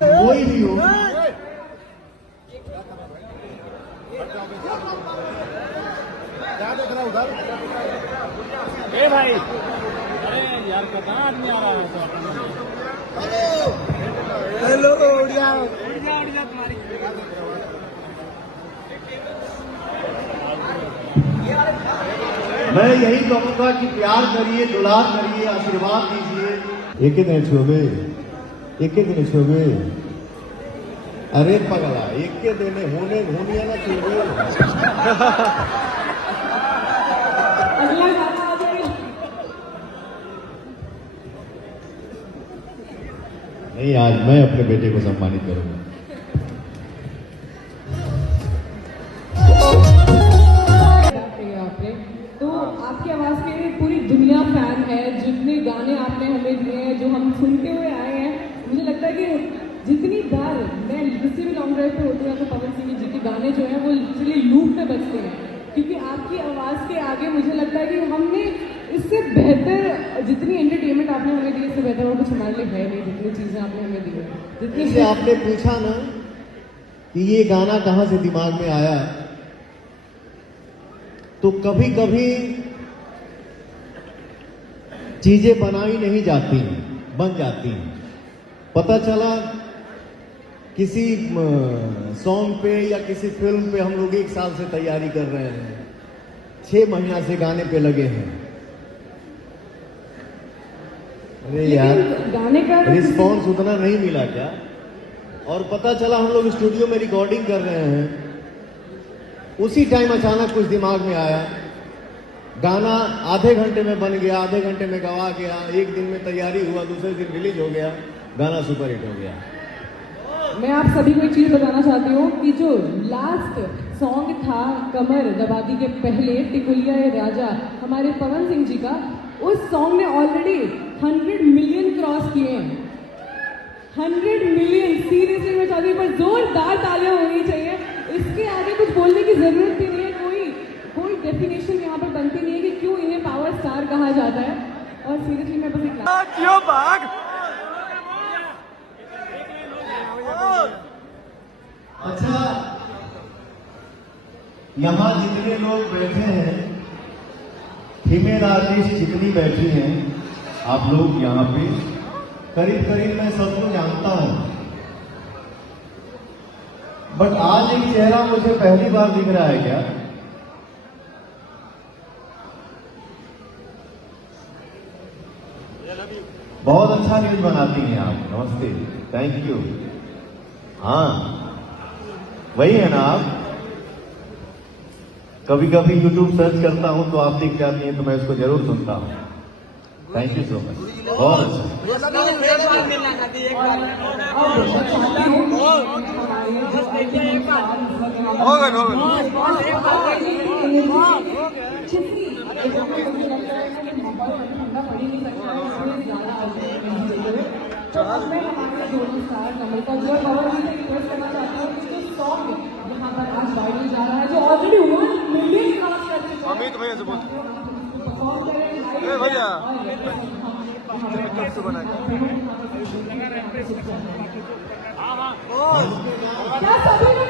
कोई भी हो, क्या देख रहा उधर? ए भाई, अरे यार पता नहीं आ रहा है। हेलो उड़िया तुम्हारी। मैं यही कहूंगा कि प्यार करिए, दुलार करिए, आशीर्वाद दीजिए। एक दिन छुबे, एक दिन छुबे, अरे पगला एक के दिन होने होने ना छुबे। नहीं, आज मैं अपने बेटे को सम्मानित करूंगा। तो आपकी आवाज के पूरी दुनिया फैन है। जितने गाने आपने हमें दिए हैं, जो हम सुनते हुए आए हैं, मुझे लगता है कि जितनी बार मैं किसी भी लॉन्ग ड्राइव पे होती हूँ तो पवन सिंह जी के गाने जो हैं वो लिटरली लूप में बजते हैं, क्योंकि आपकी आवाज के आगे मुझे लगता है कि हमने इससे बेहतर, जितनी एंटरटेनमेंट आपने हमें दी, इससे बेहतर और कुछ हमारे लिए है नहीं। जितनी चीजें आपने हमें दी है, जितनी से आपने पूछा ना कि ये गाना कहां से दिमाग में आया, तो कभी कभी चीजें बनाई नहीं जाती, बन जाती हैं। पता चला किसी सॉन्ग पे या किसी फिल्म पे हम लोग 1 साल से तैयारी कर रहे हैं, 6 महीना से गाने पे लगे हैं। अरे यार, गाने का रिस्पॉन्स उतना नहीं मिला क्या? और पता चला हम लोग स्टूडियो में रिकॉर्डिंग कर रहे हैं, उसी टाइम अचानक कुछ दिमाग में आया, गाना आधे घंटे में बन गया, आधे घंटे में गवा गया, 1 दिन में तैयारी हुआ, दूसरे दिन रिलीज हो गया, गाना सुपरहिट हो गया। मैं आप सभी को एक चीज बताना चाहती हूँ कि जो लास्ट सॉन्ग था कमर दबादी के पहले, टिकुलिया ये राजा, हमारे पवन सिंह जी का, उस सॉन्ग ने ऑलरेडी 100 मिलियन क्रॉस किए हैं। 100 मिलियन, सीरियसली मैं चाहती हूँ, पर जोरदार तालियां होनी चाहिए। इसके आगे कुछ बोलने की जरूरत भी नहीं है। कोई डेफिनेशन यहाँ पर बनती नहीं है कि क्यों इन्हें पावर स्टार कहा जाता है। और सीरियसली मैं बस क्यों भाग? अच्छा, यहां जितने लोग बैठे हैं, फीमेल आर्टिस्ट जितनी बैठी हैं, आप लोग यहाँ पे करीब करीब मैं सबको जानता हूं, बट आज एक चेहरा मुझे पहली बार दिख रहा है। क्या बहुत अच्छा न्यूज बनाती हैं आप, नमस्ते, थैंक यू। हाँ, वही है ना आप? कभी कभी यूट्यूब सर्च करता हूं तो आप दिख जाती हैं, तो मैं उसको जरूर सुनता हूं। थैंक यू सो मच, बहुत अच्छा। तो अब मैं हमारे दोनों स्टार कमल का जो पवन जी से रिक्वेस्ट करना चाहती हूँ कि जो सॉन्ग यहाँ पर आज वायरल जा रहा है, जो ऑलरेडी 1 मिलियन क्रॉस कर चुका है, अमित भैया से बोल, परफॉर्म करें ए भैया क्या सभी लोग